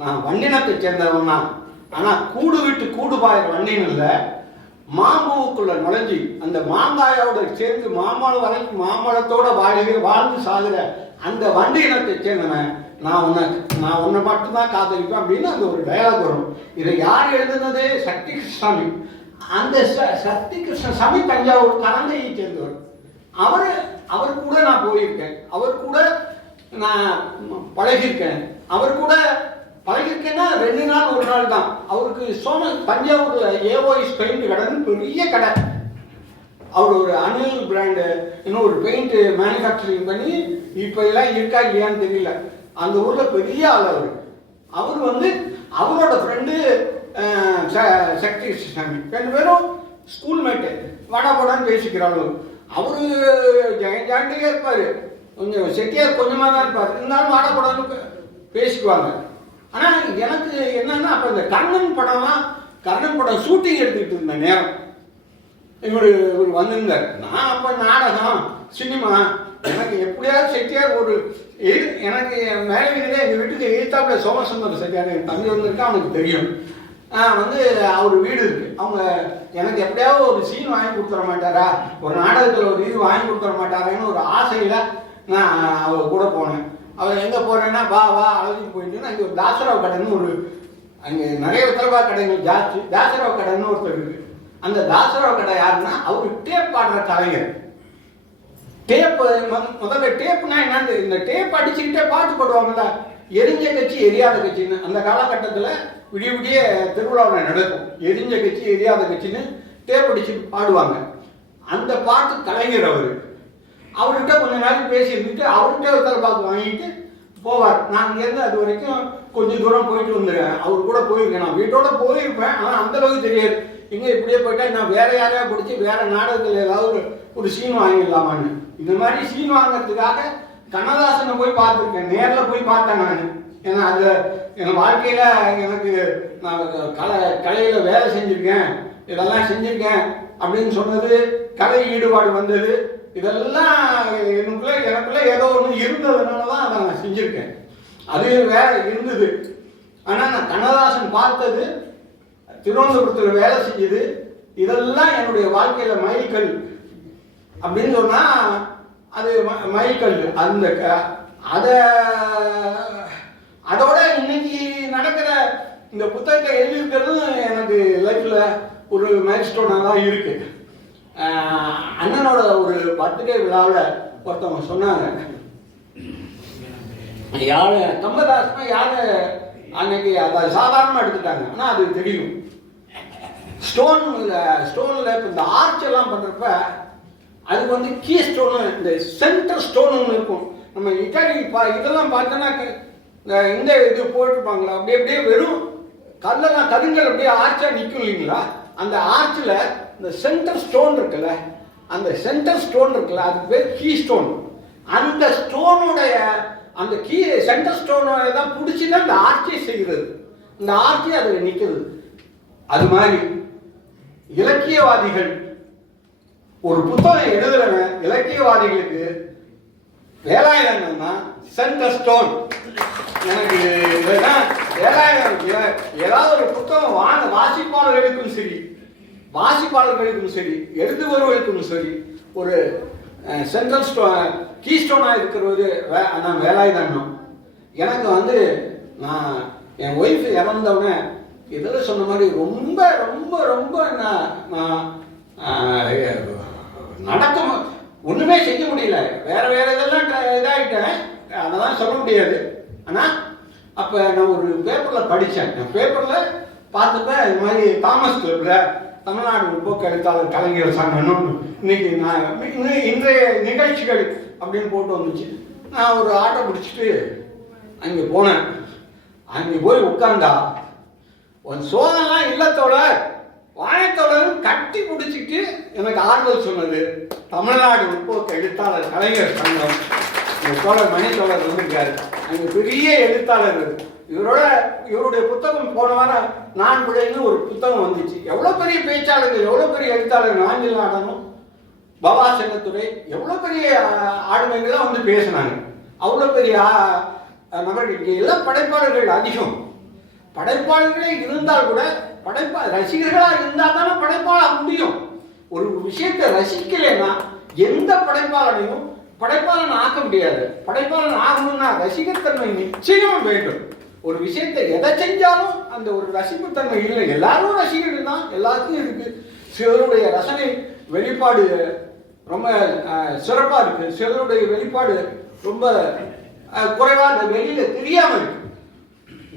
நான் வண்டினத்தை சேர்ந்தவன் தான். ஆனா கூடு விட்டு கூடு பாயிர வண்டின்னு இல்லை, மாம்பூவுக்குள்ள நுழைஞ்சி அந்த மாங்காயோட சேர்ந்து மாம்பழம் வரைக்கும் மாம்பழத்தோட வாழ்ந்து சாகுற அந்த வண்டி இனத்தை சேர்ந்தவன் நான் உன்னை மட்டும்தான் காதலிப்பேன் அப்படின்னு அந்த ஒரு டயலாக் வரும். இதை யார் எழுதுனது? சக்தி கிருஷ்ணசாமி. அந்த சக்தி கிருஷ்ணசாமி தஞ்சாவூர் கரந்தையை சேர்ந்தவர். அவர் கூட நான் போயிருக்கேன், அவர் கூட நான் பழகியிருக்கேன். அவர் கூட பழகிருக்கேன்னா 2 நாள் 1 நாள் தான். அவருக்கு தஞ்சாவூர்ல ஏஓஎஸ் பெயிண்ட் கடைன்னு பெரிய கடை. அவர் ஒரு அனில் பிராண்டு இன்னும் ஒரு பெயிண்ட் மேனுஃபேக்சரிங் பண்ணி இப்ப எல்லாம் இருக்கா இல்லையான்னு தெரியல. அந்த ஊர்ல பெரிய ஆள் அவர் வந்து அவரோட ஃப்ரெண்டு சக்தி கிருஷ்ணசாமி. 2 பேரும் ஸ்கூல் மேட்டு வடா போடான்னு பேசிக்கிறாங்க. அவரு ஜாண்டியே இருப்பாரு, கொஞ்சம் செட்டியார் கொஞ்சமா தான் இருப்பாரு, இருந்தாலும் வாடா போடான்னு பேசிக்குவாங்க. ஆனா எனக்கு என்னன்னா அப்ப இந்த கர்ணன் படம் ஷூட்டிங் எடுத்துக்கிட்டு இருந்த நேரம் இவர் வந்திருந்தார். நான் அப்ப நாடகம் சினிமா எனக்கு எப்படியாவது செட்டியார் ஒரு எனக்கு மேலே எங்க வீட்டுக்கு எழுத்தாப்புல சோமசுந்தர் செட்டியார் என் தம்பி வந்திருக்கா, அவனுக்கு தெரியும். வந்து அவர் வீடு இருக்கு. அவங்க எனக்கு எப்படியாவது ஒரு சீன் வாங்கி கொடுத்துட மாட்டாரா, ஒரு நாடகத்தில் ஒரு இது வாங்கி கொடுத்துட மாட்டாரான்னு ஒரு ஆசையில நான் அவர் கூட போனேன். அவர் எங்கே போகிறேன்னா வா அழைச்சிட்டு போயிட்டு அங்கே ஒரு தாசராவ் கடைன்னு ஒரு அங்கே நிறைய உத்தரவா கடைகள் ஜாஸ்தி. தாசராவ் கடைன்னு ஒருத்தர் இருக்கு. அந்த தாசராவ் கடை யாருன்னா அவர் டேப் பாடுற கலைஞர். டேப் முதல்ல டேப்னா என்னன்னு, இந்த டேப் அடிச்சுக்கிட்டே பாட்டு போடுவாங்கல்ல, எரிஞ்ச கட்சி எரியாத கட்சின்னு அந்த காலகட்டத்தில் விடிய திருவிழாவில் நடக்கும். எரிஞ்ச கட்சி எரியாத கட்சின்னு டேப் அடிச்சு பாடுவாங்க. அந்த பாட்டு கலைஞர் அவர்கிட்ட கொஞ்ச நேரம் பேசி இருந்துட்டு அவர்கிட்ட ஒரு தலப்பாக்கு வாங்கிட்டு போவார். நான் இங்கேருந்து அது வரைக்கும் கொஞ்சம் தூரம் போயிட்டு வந்துடுறேன். அவர் கூட போயிருக்கேன், நான் வீட்டோட போயிருப்பேன், ஆனால் அந்த அளவுக்கு தெரியாது. எங்கே இப்படியே போயிட்டா நான் வேற யாரையா பிடிச்சி வேற நாடகத்தில் ஏதாவது ஒரு சீன் வாங்கிடலாமான்னு. இந்த மாதிரி சீன் வாங்கிறதுக்காக கண்ணதாசனை போய் பார்த்துருக்கேன், நேரில் போய் பார்த்தேன் நான். ஏன்னா அது என் வாழ்க்கையில் எனக்கு நான் கலையில் வேலை செஞ்சுருக்கேன், இதெல்லாம் செஞ்சுருக்கேன் அப்படின்னு சொன்னது, கலை ஈடுபாடு வந்தது, இதெல்லாம் எனக்குள்ள ஏதோ ஒன்று இருந்ததுனால தான் அதை நான் செஞ்சுருக்கேன். அது வேற இருந்தது. ஆனால் நான் கண்ணதாசன் பார்த்தது, திருவனந்தபுரத்தில் வேலை செஞ்சது, இதெல்லாம் என்னுடைய வாழ்க்கையில் மைல்கல் அப்படின்னு சொன்னா அது மைல்கல். அதோட இன்னைக்கு நடக்கிற இந்த புத்தகத்தை எழுதியிருக்கிறதும் எனக்கு லைஃப்ல ஒரு மைல்ஸ்டோனாக தான் இருக்கு. அண்ணனோட ஒரு பர்த்டே விழாவில் ஒருத்தவங்க சொன்னாங்க, யாரு கம்பதாசனா யாரு அன்னைக்கு அதை சாதாரணமாக எடுத்துட்டாங்க. ஆனால் அது தெரியும். ஸ்டோனில் இப்போ இந்த ஆர்ச் எல்லாம் பண்ணுறப்ப அதுக்கு வந்து கீ ஸ்டோனு, இந்த சென்டர் ஸ்டோன் ஒன்று இருக்கும். நம்ம இட்டாலி இதெல்லாம் பார்த்தோன்னா இந்த இது போட்டிருப்பாங்களா, அப்படியே அப்படியே வெறும் கல்லெல்லாம் கருங்கல் அப்படியே ஆர்ச்சாக நிற்கும் இல்லைங்களா? அந்த ஆர்ச்சில் இந்த சென்டர் ஸ்டோன் இருக்குல்ல, அந்த சென்டர் ஸ்டோன் இருக்குல்ல, அதுக்கு பேர் கீ ஸ்டோன். அந்த ஸ்டோனுடைய அந்த கீ சென்டர் ஸ்டோனோட தான் பிடிச்சி தான் இந்த ஆர்ச்சியை செய்கிறது. இந்த ஆர்ச்சி அதில் நிற்கிறது. அது மாதிரி இலக்கியவாதிகள் ஒரு புத்தகம் எழுதுறவன், இலக்கியவாதிகளுக்கு வேலாயுதம் தான் சென்டர் ஸ்டோன். எனக்கு வேலாயுதம் ஏதாவது ஒரு புத்தகம் வாசிப்பாளர்களுக்கும் சரி எழுதுபவர்களுக்கும் சரி ஒரு சென்ட்ரல் கீ ஸ்டோனாக இருக்கிறது நான் வேலாயுதம். எனக்கு வந்து நான் என் ஒய்ஃப் இறந்தவுடனே இதில் சொன்ன மாதிரி ரொம்ப ரொம்ப ரொம்ப நான் நடக்க ஒன்றுமே செய்ய முடியல. வேற இதெல்லாம் இதாகிட்டேன், அதெல்லாம் சொல்ல முடியாது. ஆனால் அப்போ நான் ஒரு பேப்பரில் படித்தேன். பேப்பரில் பார்த்தப்ப இது மாதிரி தாமஸ் கிளப்பில் தமிழ்நாடு முற்போக்கு எழுத்தாளர் கலைஞர் சங்கம்னு இன்னைக்கு இன்றைய நிகழ்ச்சிகள் அப்படின்னு போட்டு வந்துச்சு. நான் ஒரு ஆட்டோ பிடிச்சிட்டு அங்கே போனேன். அங்கே போய் உட்கார்ந்தா ஒரு சோதனைலாம் இல்லத்தோட வாயத்தோடரும் கட்டி பிடிச்சிட்டு எனக்கு ஆறுதல் சொன்னது தமிழ்நாடு முற்போக்கு எழுத்தாளர் கலைஞர் சங்கம். தோழர் மணி தோழர் வந்திருக்காரு. அங்கே பெரிய எழுத்தாளர். இவருடைய புத்தகம் போன வாரம் நான் பிழைன்னு ஒரு புத்தகம் வந்துச்சு. எவ்வளோ பெரிய பேச்சாளர்கள், எவ்வளோ பெரிய எழுத்தாளர், நாஞ்சில் நாடனும் பாபா செல்லத்துறை எவ்வளோ பெரிய ஆளுமைகள்லாம் வந்து பேசினாங்க. அவ்வளோ பெரிய நபர்கள். எல்லாம் படைப்பாளர்கள் அதிகம். படைப்பாளர்களே இருந்தால் கூட ரசிகர்களாக இருந்தால் தானே படைப்பாளர் முடியும். ஒரு விஷயத்தை ரசிக்கலைன்னா எந்த படைப்பாளனையும் படைப்பாளன் ஆக்க முடியாது. படைப்பாளன் ஆகணும்னா ரசிகத்தன்மை நிச்சயம் வேண்டும். ஒரு விஷயத்தை எதை செஞ்சாலும் அந்த ஒரு ரசிப்புத்தன்மை இல்லை. எல்லாரும் ரசிகர்கள் தான், எல்லாருக்கும் இருக்கு. சிலருடைய ரசனை வெளிப்பாடு ரொம்ப சிறப்பாக இருக்கு, சிலருடைய வெளிப்பாடு ரொம்ப குறைவாக வெளியில தெரியாம இருக்கு.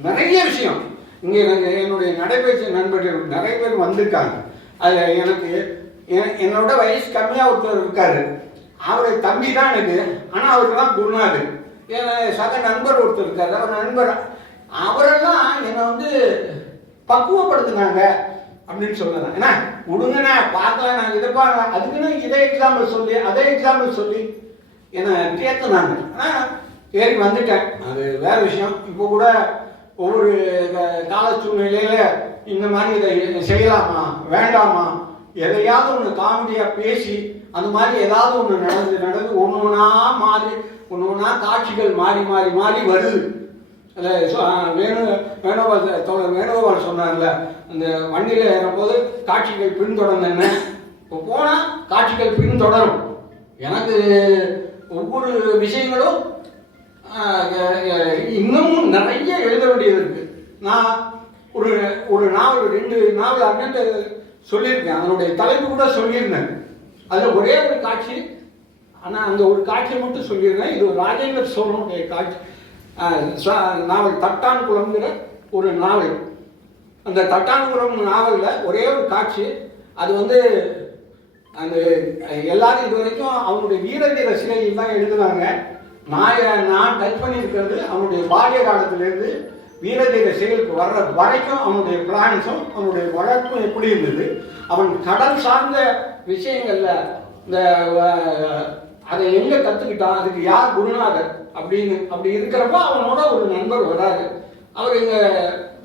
நிறைய விஷயம் இங்கே என்னுடைய நடைபயிற்சி நண்பர்கள் நிறைய பேர் வந்திருக்காங்க. அது எனக்கு என்னோட வயசு கம்மியாக ஒருத்தர் இருக்காரு. அவருடைய தம்பி தான் எனக்கு. ஆனால் அவருக்கு தான் குருநாதர். என் சக நண்பர் ஒருத்தர் இருக்காரு. அவர் நண்பர் அவரெல்லாம் என்னை வந்து பக்குவப்படுத்தினாங்க அப்படின்னு சொன்னேன். ஏன்னா விடுங்கண்ணா பார்க்கலாம், நான் இதை பார்க்கலாம், அதுக்குன்னு இதை எக்ஸாம்பிள் சொல்லி அதை எக்ஸாம்பிள் சொல்லி என்னை கேட்குனாங்க. ஆனால் ஏறி வந்துட்டேன், அது வேற விஷயம். இப்போ கூட ஒவ்வொரு கால சூழ்நிலையில இந்த மாதிரி இதை செய்யலாமா வேண்டாமா, எதையாவது ஒன்று காமெடியாக பேசி அந்த மாதிரி ஏதாவது ஒன்று நடந்து ஒன்று ஒன்றா காட்சிகள் மாறி வருது. வேணுகோபால் சொன்னார்ல, அந்த வண்டியில் ஏறும்போது காட்சிகள் பின்தொடர்ந்தன. இப்போ போனால் காட்சிகள் பின்தொடரும். எனக்கு ஒவ்வொரு விஷயங்களும் இன்னமும் நிறைய எழுத வேண்டியது இருக்கு. நான் ஒரு நாவல் 2 நாவல் அப்படின்ட்டு சொல்லியிருக்கேன். அதனுடைய தலைப்பு கூட சொல்லியிருந்தேன். அதில் ஒரே ஒரு காட்சி, ஆனால் அந்த ஒரு காட்சியை மட்டும் சொல்லியிருந்தேன். இது ராஜேந்திர சோழனுடைய காட்சி நாவல் தட்டான்குளம்ங்கிற ஒரு நாவல். அந்த தட்டான்குளம் நாவலில் ஒரே ஒரு காட்சி. அது வந்து அந்த எல்லாரும் இது வரைக்கும் அவனுடைய வீரதீர சிலையில் தான் எழுதுனாங்க. நான் டச் பண்ணியிருக்கிறது அவனுடைய பாலிய காலத்திலேருந்து வீரதீர செயலுக்கு வர்ற வரைக்கும் அவனுடைய பிளான்ஸும் அவனுடைய வளர்ப்பும் எப்படி இருந்தது, அவன் கடல் சார்ந்த விஷயங்கள்ல இந்த அதை எங்க கத்துக்கிட்டான், அதுக்கு யார் குருநாதர் அப்படி இருக்கிறப்ப அவனோட ஒரு நண்பர் வராரு.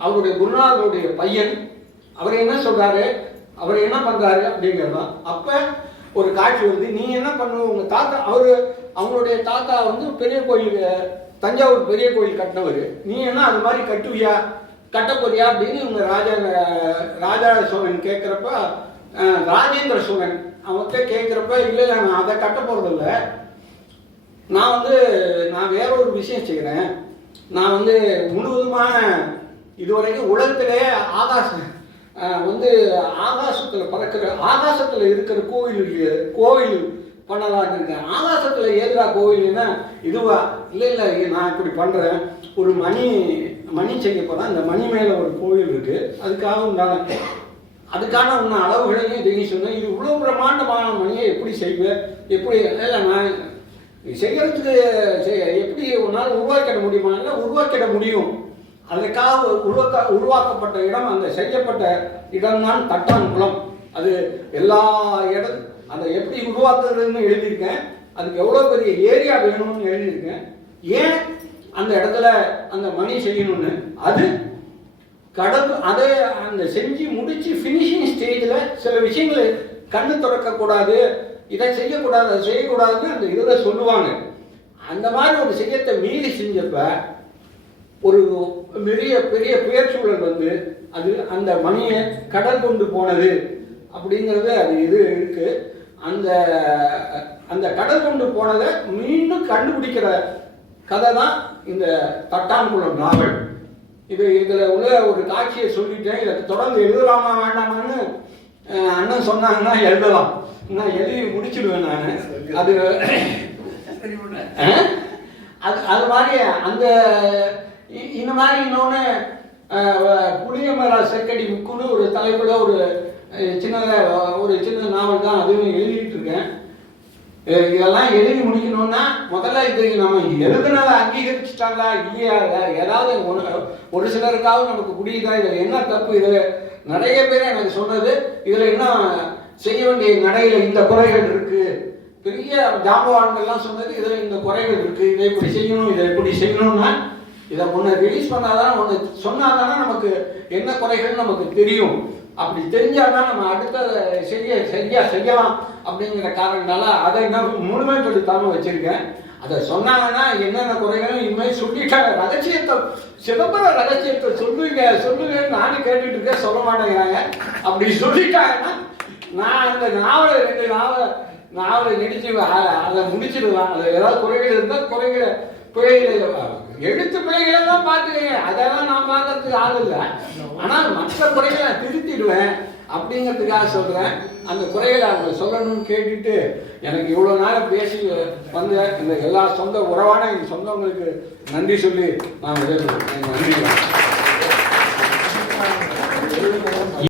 அவருடைய குருநாதருடைய பையன். அவர் என்ன சொல்றாரு, அவர் என்ன பண்றாரு அப்படிங்கிறதான். அப்ப ஒரு காட்சி வருது. நீ என்ன பண்ணுவ, உங்க தாத்தா அவங்களுடைய தாத்தா வந்து பெரிய கோயில், தஞ்சாவூர் பெரிய கோயில் கட்டினவர், நீ என்ன அது மாதிரி கட்ட போறியா அப்படின்னு இவங்க ராஜராஜ சோழன் கேட்குறப்ப, ராஜேந்திர சோழன் அவன்கிட்ட கேட்குறப்ப, இல்லை நான் அதை கட்ட போறதில்ல, நான் வேற ஒரு விஷயம் செய்கிறேன். நான் வந்து முழுவதுமான இதுவரைக்கும் உலகத்திலே ஆகாசத்தில் பறக்கிற, ஆகாசத்தில் இருக்கிற கோவில் பண்ணலான்னு இருக்கேன். ஆகாசத்தில் ஏதுரா கோவில்னா இதுவா? இல்லை நான் இப்படி பண்ணுறேன். ஒரு மணி செய்ய போகிறேன். அந்த மணி மேலே ஒரு கோவில் இருக்குது. அதுக்காக உண்டான அதுக்கான உன்ன அளவுகளையும் இதையும் சொன்னேன். இது இவ்வளோ பிரம்மாண்டமான மணியை எப்படி செய்வேன், எப்படி இல்லை நான் செய்யறதுக்கு எப்படி உன்னால் உருவாக்கிட முடியுமா? இல்லை உருவாக்கிட முடியும். அதற்காக உருவாக்கப்பட்ட இடம், அந்த செய்யப்பட்ட இடம்தான் தட்டான்குளம். அது எல்லா இடம் அதை எப்படி உருவாக்குறதுன்னு எழுதியிருக்கேன். அதுக்கு எவ்வளோ பெரிய ஏரியா வேணும்னு எழுதியிருக்கேன். ஏன் அந்த இடத்துல அந்த மணி செய்யணும்னு, அது கடந்து அதை அந்த செஞ்சு முடிச்சு ஃபினிஷிங் ஸ்டேஜில் சில விஷயங்களை கண்ணு திறக்கக்கூடாது, இதை செய்யக்கூடாது, அதை செய்யக்கூடாதுன்னு அந்த இதில் சொல்லுவாங்க. அந்த மாதிரி ஒரு செய்யத்தை மீறி செஞ்சப்ப ஒரு பெரிய பெரிய புயற்சூழல் வந்து அது அந்த மணியை கடல் கொண்டு போனது அப்படிங்கிறது அது இது இருக்கு. அந்த அந்த கடல் கொண்டு போனதை மீண்டும் கண்டுபிடிக்கிற கதை தான் இந்த தட்டான்குளம் நாவல். இதில் உள்ள ஒரு காட்சியை சொல்லிட்டேன். இதை தொடர்ந்து எழுதலாமா வேண்டாமான்னு அண்ணன் சொன்னாங்கன்னா எழுதலாம். நான் எழுதி முடிச்சிடுவேன் நான். அது அது மாதிரி அந்த இந்த மாதிரி இன்னொன்று புளியமர செக்கடி முக்குன்னு ஒரு தலைப்புல ஒரு சின்ன நாவல் தான், அதுவும் எழுதிட்டு இருக்கேன். இதெல்லாம் எழுதி முடிக்கணும்னா முதல்ல இது நம்ம எழுதுனதை அங்கீகரிச்சுட்டாங்களா இல்லையா, ஏதாவது ஒரு சிலருக்காவது நமக்கு புரியுதா, இதில் என்ன தப்பு, இதில் நிறைய பேர் எனக்கு சொன்னது இதில் என்ன செய்ய வேண்டிய நடையில் இந்த குறைகள் இருக்கு, பெரிய ஜாம்பவான்கள்லாம் சொன்னது இதில் இந்த குறைகள் இருக்கு, இதை எப்படி செய்யணும், இதை எப்படி செய்யணும்னா இதை ஒன்று ரிலீஸ் பண்ணாதான், ஒன்று சொன்னாதானே நமக்கு என்ன குறைகள் நமக்கு தெரியும். அப்படி தெரிஞ்சாதான் நம்ம அடுத்த சரியா செய்யலாம் அப்படிங்கிற காரணத்தால அதை நான் முழுமைப்படுத்தாம வச்சிருக்கேன். அதை சொன்னாங்கன்னா என்னென்ன குறைகளும் இனிமேல் சொல்லிட்டாங்க. ரகசியத்தை சிதம்பரம் ரகசியத்தை சொல்லுங்கன்னு நானும் கேட்டுட்டு இருக்கேன், சொல்ல மாட்டேங்கிறாங்க. அப்படி சொல்லிட்டாங்கன்னா நான் அந்த நாவலை நடிச்சு அதை முடிச்சிடலாம். அது ஏதாவது குறைகள் இருந்தால் பிழைகளை எழுத்து பிழைகளெல்லாம் பார்த்துக்கங்க, அதெல்லாம் நான் பார்க்கறதுக்கு ஆள் இல்லை. ஆனால் மற்ற குறைகளை நான் திருத்திடுவேன் அப்படிங்கிறதுக்காக சொல்கிறேன். அந்த குறைகளை அவங்க சொல்லணும்னு கேட்டுட்டு எனக்கு இவ்வளோ நேரம் பேசி வந்த இந்த எல்லா சொந்த உறவான என் சொந்தங்களுக்கு நன்றி சொல்லி நான் நன்றி.